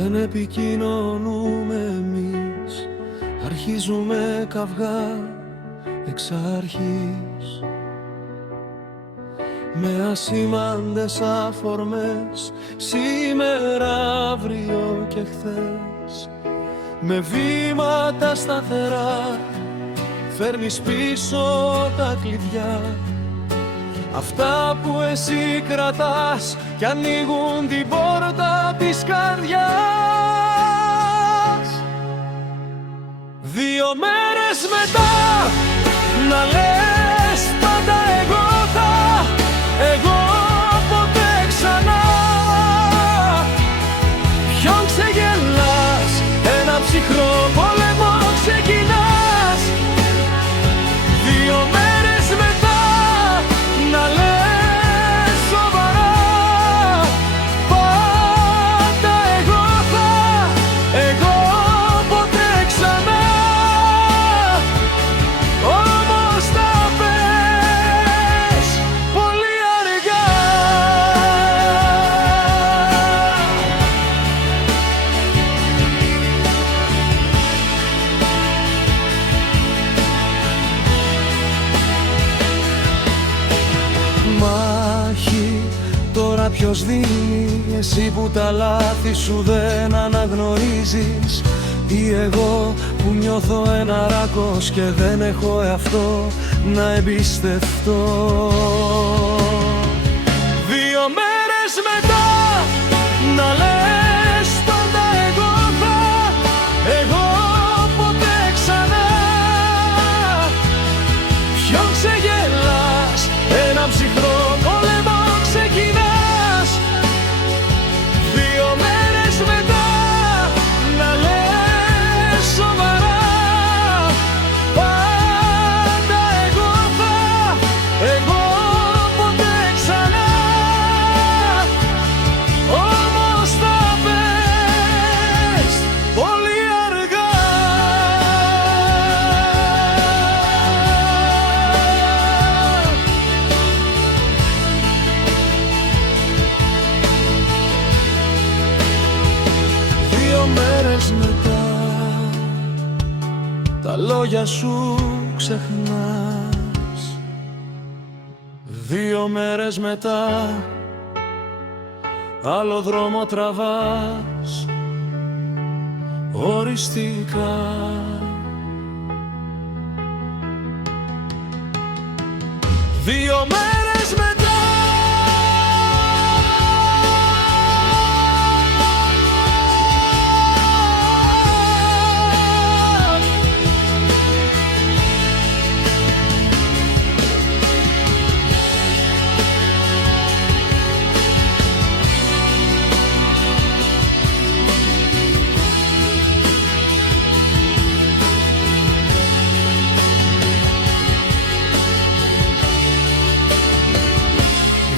Δεν επικοινωνούμε εμείς, αρχίζουμε καυγά εξ αρχής, με ασήμαντες αφορμές, σήμερα, αύριο και χθες. Με βήματα σταθερά φέρνεις πίσω τα κλειδιά, αυτά που εσύ κρατάς κι ανοίγουν την πόρτα της καρδιάς. 2 μέρες μετά να λες πάντα εγώ ποτέ ξανά. Ποιον ξεγελάς, ένα ψυχρό πόλεμο ξεκινάς. 2 μέρες μετά να λες σοβαρά, πάντα εγώ ποτέ ξανά. Όμως τα πες πολύ αργά. Μάχη τώρα ποιος δίνει, εσύ που τα λάθη σου δεν αναγνωρίζεις, ή εγώ που νιώθω ένα ράκος και δεν έχω εαυτό να εμπιστευτώ. 2 μέρες μετά να λες πάντα εγώ ποτέ ξανά. Ποιον ξεγελάς, ένα ψυχρό πόλεμο ξεκινάς. 2 μέρες μετά να λες σοβαρά, πάντα εγώ ποτέ ξανά. Όμως θα πες πολύ αργά. Δύο μέρες μετά τα λόγια σου ξεχνάς. 2 μέρες μετά άλλο δρόμο τραβάς οριστικά. 2 μέρες μετά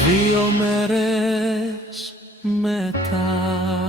Δύο μέρες μετά